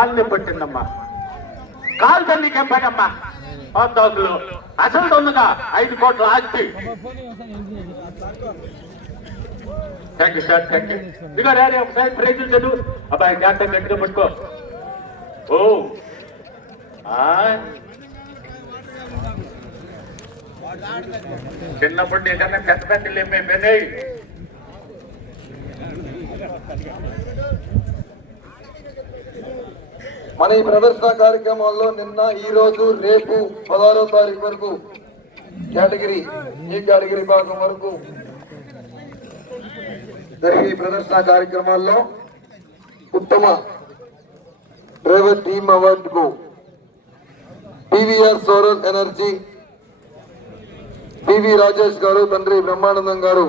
కాలు పట్టిందమ్మా. కాలు తల్లికేం పనమ్మా. పద్దాకులు అసలు ఉందిగా 5 కోట్ల ఆస్తి. Thank you sir, thank you. ఇదిగో రేరే ఒకసారి ప్రైజులు చదువు. అబ్బాయి జాగ్రత్త గట్టిగా పట్టుకో. ఓ చిన్నప్పుడు నీకన్నా పెద్ద పెద్ద లేమైపోయినాయి. మన ఈ ప్రదర్శన కార్యక్రమాల్లో నిన్న, ఈ రోజు, రేపు 16వ తారీఖు వరకు ఈ కేటగిరీ భాగం వరకు జరిగే ఈ ప్రదర్శన కార్యక్రమాల్లో ఉత్తమ డ్రైవర్ టీమ్ అవార్డుకు PVR Saurav energy PV Rajesh గారు, తండ్రి బ్రహ్మానందం గారు,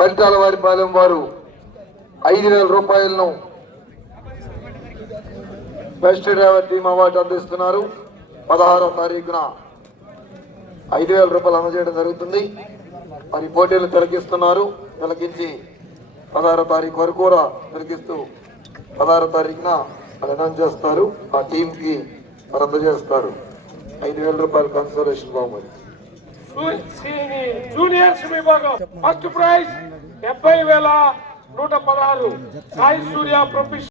పరిటాల వారిపాలెం వారు 5,000 రూపాయలను బెస్ట్ డ్రైవర్ టీమ్ అవార్డు అందిస్తున్నారు. 16వ తారీఖున 5,000 రూపాయలు అందజేయడం జరుగుతుంది. మరి పోటీలు తిలకిస్తున్నారు. తిలకించి 16వ తారీఖు వరకు కూడా తిలకిస్తూ 16వ తారీఖున అనౌన్స్ చేస్తారు. ఆ టీంకి మరి అందజేస్తారు 5,000 రూపాయల కన్సోలేషన్ బహుమతి. జూనియర్స్ విభాగం ఫస్ట్ ప్రైజ్ 70,116 సాయి సూర్య ప్రొఫెషనల్